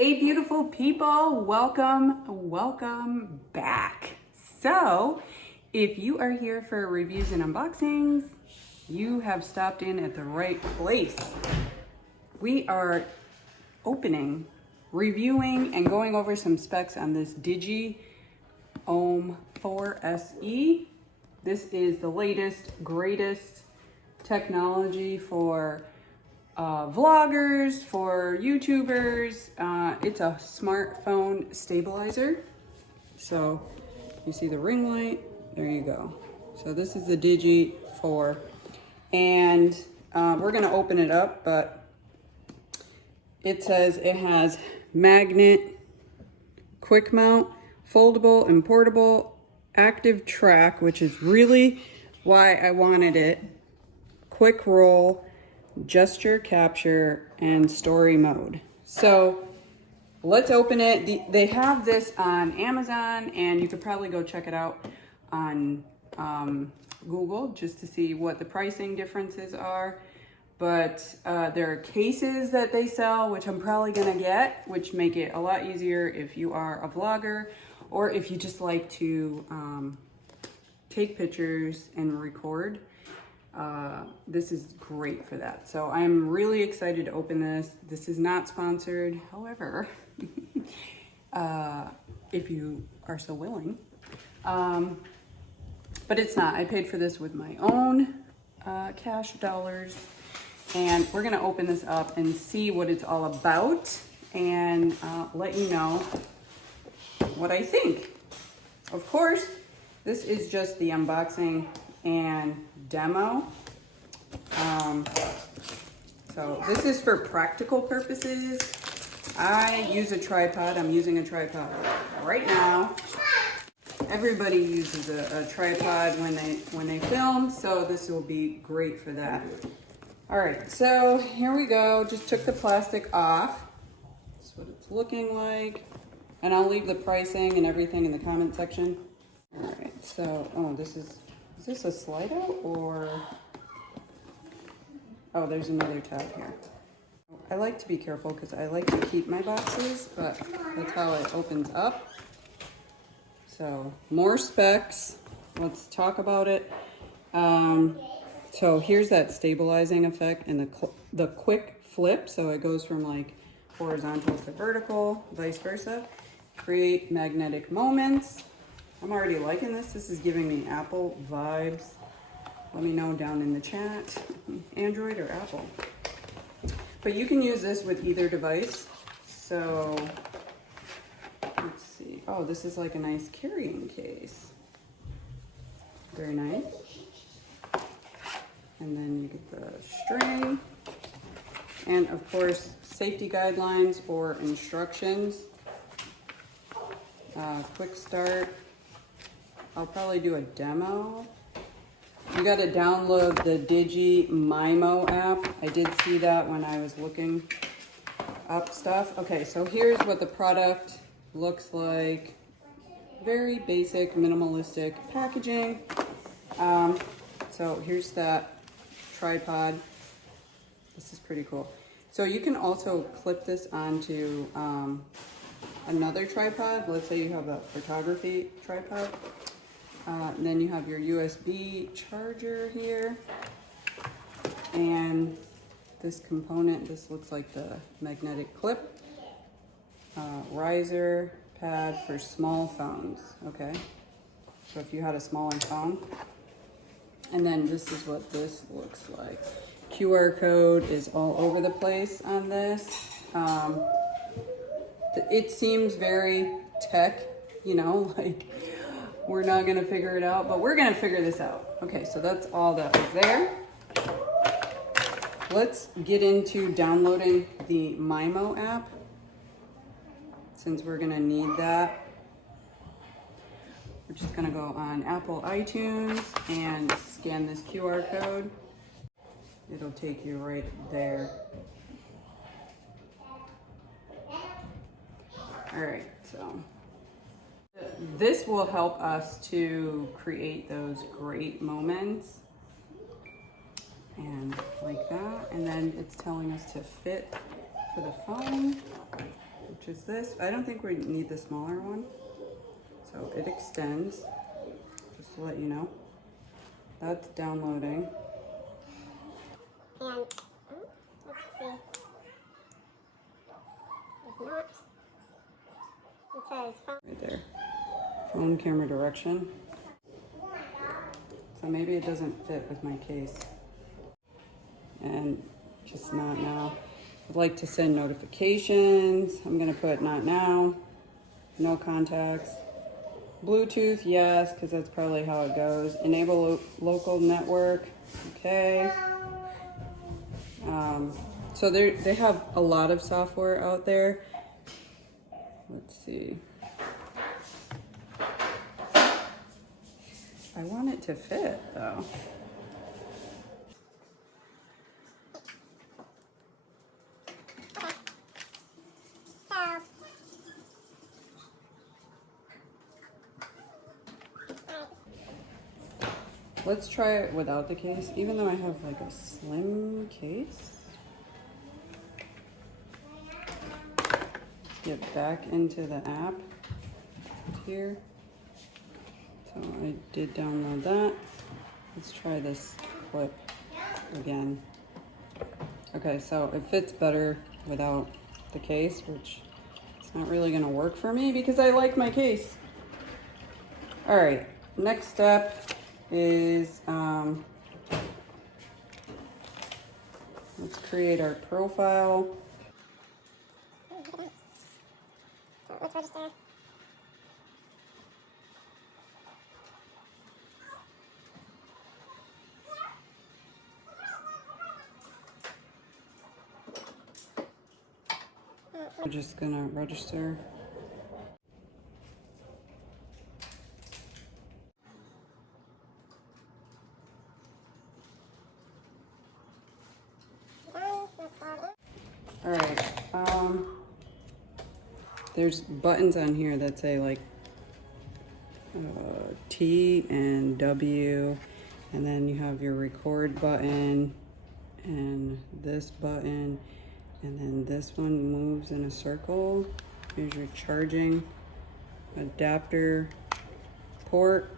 Hey beautiful people, welcome back. So if you are here for reviews and unboxings, you have stopped in at the right place. We are opening, reviewing, and going over some specs on this Digi OM 4 SE. This is the latest, greatest technology for vloggers, for YouTubers. It's a smartphone stabilizer. So you see the ring light, there you go. So this is the Digi 4. And we're gonna open it up, but it says it has magnet, quick mount, foldable and portable, active track, which is really why I wanted it, quick roll, gesture capture, and story mode. So let's open it. They have this on Amazon, and you could probably go check it out on Google just to see what the pricing differences are. But there are cases that they sell, which I'm probably gonna get, which make it a lot easier if you are a vlogger or if you just like to take pictures and record. This is great for that. So I'm really excited to open this. This is not sponsored, however, if you are so willing. But it's not. I paid for this with my own cash dollars. And we're gonna open this up and see what it's all about and let you know what I think. Of course, this is just the unboxing and demo. So this is for practical purposes. I use a tripod. I'm using a tripod right now. Everybody uses a tripod when they film, so this will be great for that. All right, so here we go. Just took the plastic off. That's what it's looking like. And I'll leave the pricing and everything in the comment section. All right, so, oh, is this a slide out or? Oh, there's another tab here. I like to be careful because I like to keep my boxes, but that's how it opens up. So more specs. Let's talk about it. So here's that stabilizing effect and the quick flip. So it goes from like horizontal to vertical, vice versa. Create magnetic moments. I'm already liking this. This is giving me Apple vibes. Let me know down in the chat, Android or Apple. But you can use this with either device. So let's see. Oh, this is like a nice carrying case. Very nice. And then you get the string. And of course, safety guidelines or instructions. Quick start. I'll probably do a demo. You got to download the Digi Mimo app. I did see that when I was looking up stuff. Okay, so here's what the product looks like. Very basic, minimalistic packaging. So here's that tripod. This is pretty cool. So you can also clip this onto another tripod. Let's say you have a photography tripod. And then you have your USB charger here. And this component, this looks like the magnetic clip. Riser pad for small phones, okay? So if you had a smaller phone. And then this is what this looks like. QR code is all over the place on this. It seems very tech, you know, like we're not gonna figure it out, but we're gonna figure this out. Okay, so that's all that was there. Let's get into downloading the Mimo app, since we're gonna need that. We're just gonna go on Apple iTunes and scan this QR code. It'll take you right there. All right, so this will help us to create those great moments. And like that, and then it's telling us to fit for the phone, which is this. I don't think we need the smaller one. So it extends, just to let you know. That's downloading. And let's see. It's not. It says phone. Right there. Phone camera direction. So maybe it doesn't fit with my case. And just not now. I'd like to send notifications. I'm gonna put not now. No contacts. Bluetooth, yes, because that's probably how it goes. Enable local network, okay. So they have a lot of software out there. Let's see. I want it to fit though. Let's try it without the case, even though I have like a slim case. Let's get back into the app here. So I did download that. Let's try this clip again. Okay, so it fits better without the case, which it's not really gonna work for me because I like my case. All right, next step is let's create our profile. Let's register. We're just gonna register. All right, there's buttons on here that say like T and W, and then you have your record button and this button, and then this one moves in a circle. Here's your charging adapter port.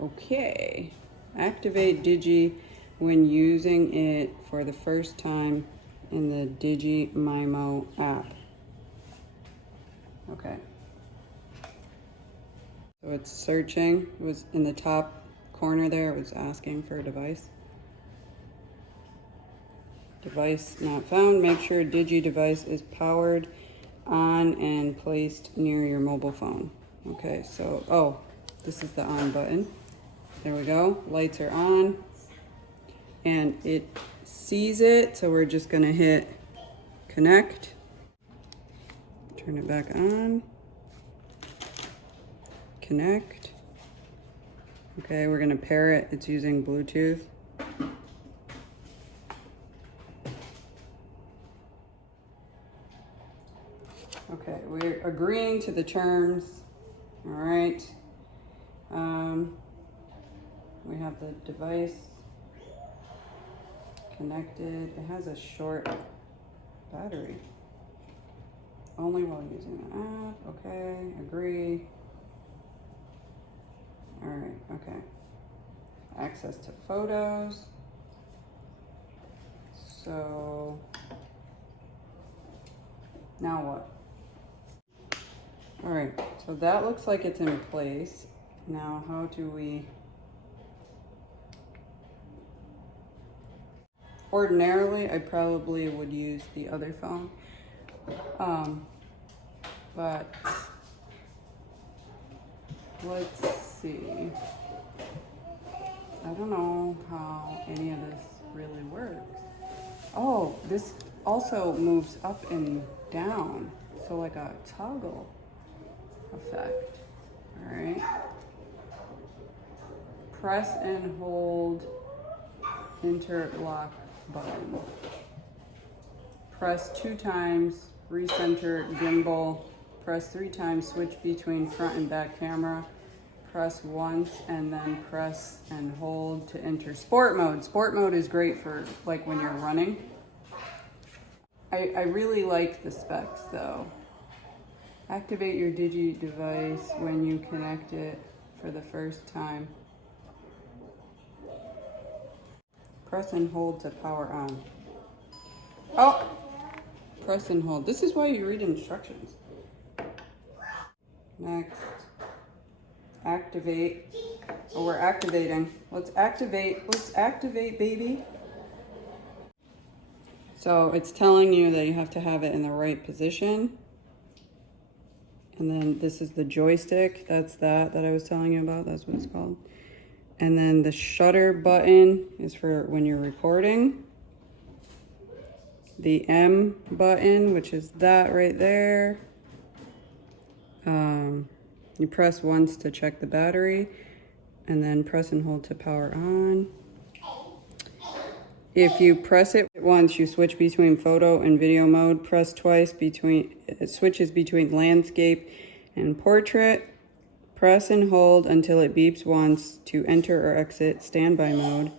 Okay, activate Digi when using it for the first time in the Digi Mimo app. Okay. So it's searching. It was in the top corner there. It was asking for a device. Device not found. Make sure Digi device is powered on and placed near your mobile phone. Okay, so, oh, this is the on button. There we go. Lights are on. And it sees it, so we're just gonna hit connect. Turn it back on. Connect. Okay, we're gonna pair it. It's using Bluetooth. Okay, we're agreeing to the terms. All right. We have the device connected. It has a short battery. Only while using the app. Okay, agree. All right, okay. Access to photos. So now what? All right, so that looks like it's in place. Now, how do we? Ordinarily, I probably would use the other phone, but let's see. I don't know how any of this really works. Oh, this also moves up and down, so like a toggle effect. All right. Press and hold interlock button. Press 2 times, recenter gimbal. Press 3 times, switch between front and back camera. Press once and then press and hold to enter sport mode. Sport mode is great for like when you're running. I really like the specs though. Activate your Digi device when you connect it for the first time. Press and hold to power on. Oh! Press and hold. This is why you read instructions. Next. Activate. Oh, we're activating. Let's activate. Let's activate, baby. So it's telling you that you have to have it in the right position. And then this is the joystick. That's that I was telling you about. That's what it's called. And then the shutter button is for when you're recording. The M button, which is that right there. You press once to check the battery, and then press and hold to power on. If you press it once, you switch between photo and video mode. Press twice it switches between landscape and portrait. Press and hold until it beeps once to enter or exit standby mode.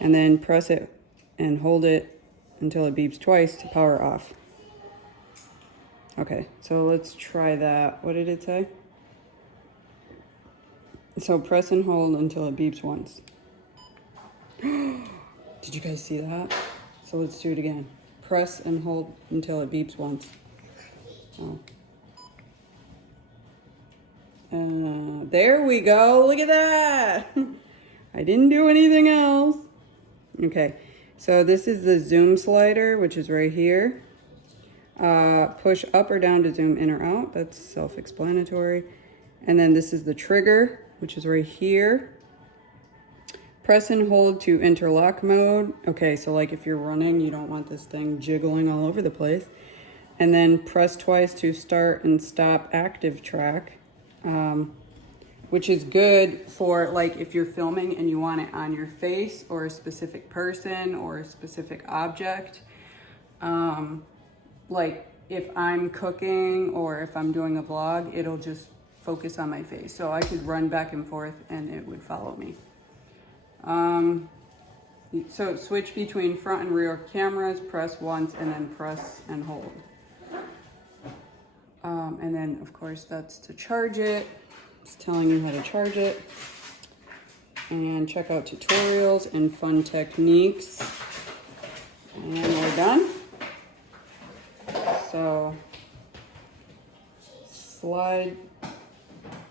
And then press it and hold it until it beeps twice to power off. Okay, so let's try that. What did it say? So press and hold until it beeps once. Did you guys see that? So let's do it again. Press and hold until it beeps once. Oh. There we go. Look at that. I didn't do anything else. Okay, so this is the zoom slider, which is right here. Push up or down to zoom in or out. That's self-explanatory. And then this is the trigger, which is right here. Press and hold to interlock mode. Okay, so like if you're running, you don't want this thing jiggling all over the place. And then press twice to start and stop active track, which is good for like if you're filming and you want it on your face or a specific person or a specific object. Like if I'm cooking or if I'm doing a vlog, it'll just focus on my face. So I could run back and forth and it would follow me. So switch between front and rear cameras, press once and then press and hold. And then of course that's to charge it. It's telling you how to charge it. And check out tutorials and fun techniques. And we're done. So slide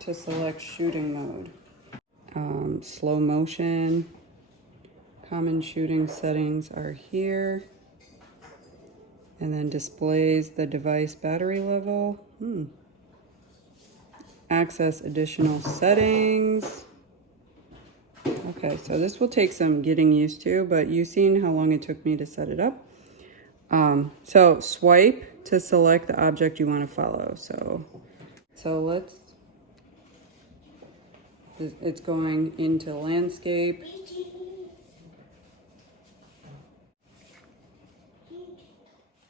to select shooting mode. Slow motion, common shooting settings are here, and then displays the device battery level. Access additional settings. Okay, so this will take some getting used to, but you've seen how long it took me to set it up. So swipe to select the object you want to follow. So it's going into landscape.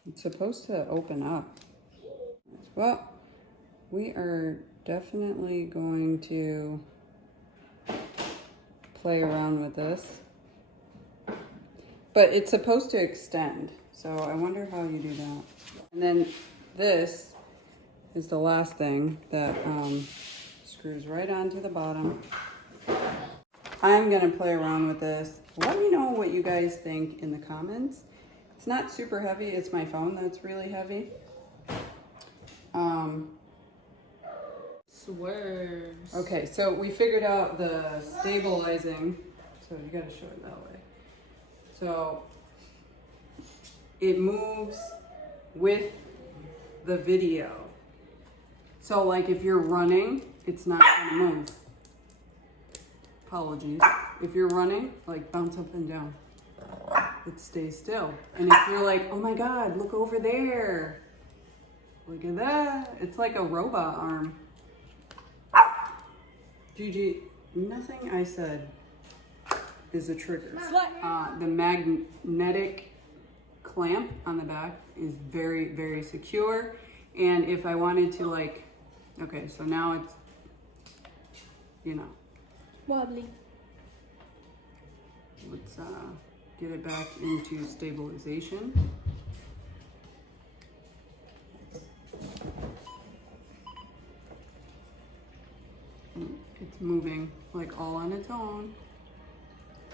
It's supposed to open up. Well, we are definitely going to play around with this. But it's supposed to extend. So I wonder how you do that. And then this is the last thing that screws right onto the bottom. I'm gonna play around with this. Let me know what you guys think in the comments. It's not super heavy, it's my phone that's really heavy. Swerves. Okay, so we figured out the stabilizing, so you gotta show it that way. So it moves with the video. So like if you're running, it's not gonna move. Apologies. If you're running, like bounce up and down. It stays still. And if you're like, oh my God, look over there. Look at that. It's like a robot arm. Gigi, nothing I said is a trigger. The magnetic clamp on the back is very, very secure. And if I wanted to like, okay, so now it's, you know. Wobbly. Let's get it back into stabilization. moving like all on its own.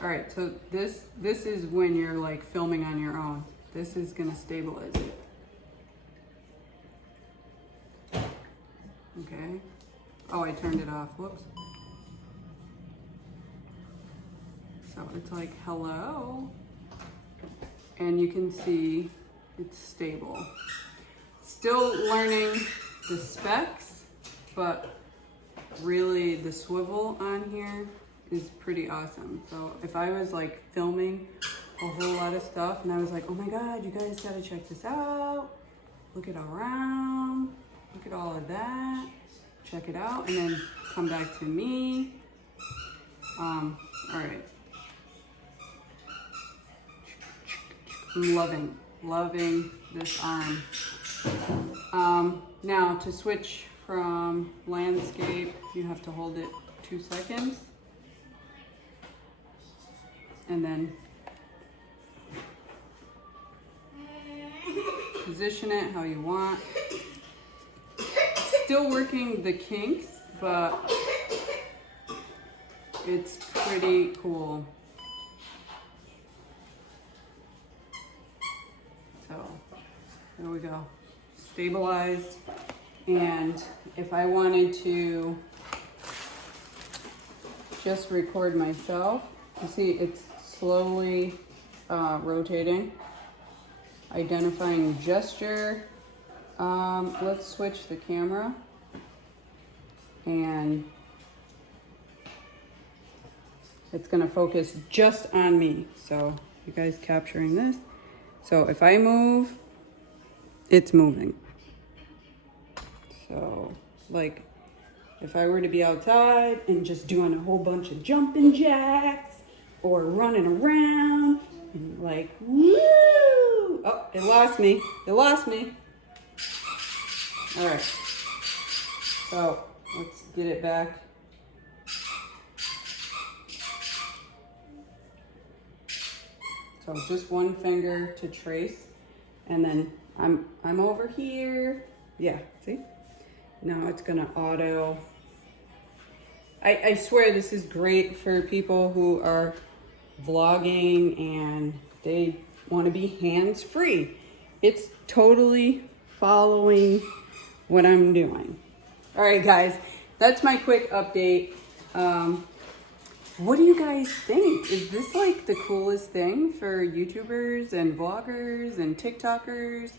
All right, so this is when you're like filming on your own. This is gonna stabilize it. Okay. Oh, I turned it off, whoops. So it's like, hello. And you can see it's stable. Still learning the specs, but really the swivel on here is pretty awesome. So if I was like filming a whole lot of stuff and I was like, oh my God, you guys gotta check this out. Look it around, look at all of that. Check it out and then come back to me. All right. I'm loving this arm. Now to switch from landscape, you have to hold it 2 seconds. And then position it how you want. Still working the kinks, but it's pretty cool. So there we go, stabilized. And if I wanted to just record myself, you see it's slowly rotating, identifying gesture. Let's switch the camera and it's gonna focus just on me. So you guys capturing this. So if I move, it's moving. So like if I were to be outside and just doing a whole bunch of jumping jacks or running around and like, woo! Oh, it lost me. It lost me. All right. So let's get it back. So just one finger to trace, and then I'm over here. Yeah, see? Now it's gonna auto. I swear this is great for people who are vlogging and they want to be hands-free. It's totally following what I'm doing. All right, guys, that's my quick update. What do you guys think? Is this like the coolest thing for YouTubers and vloggers and TikTokers?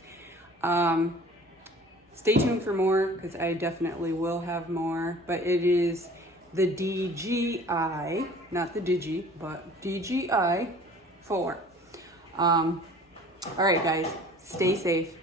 Stay tuned for more because I definitely will have more, but it is the DJI, not the Digi, but DJI 4. All right, guys, stay safe.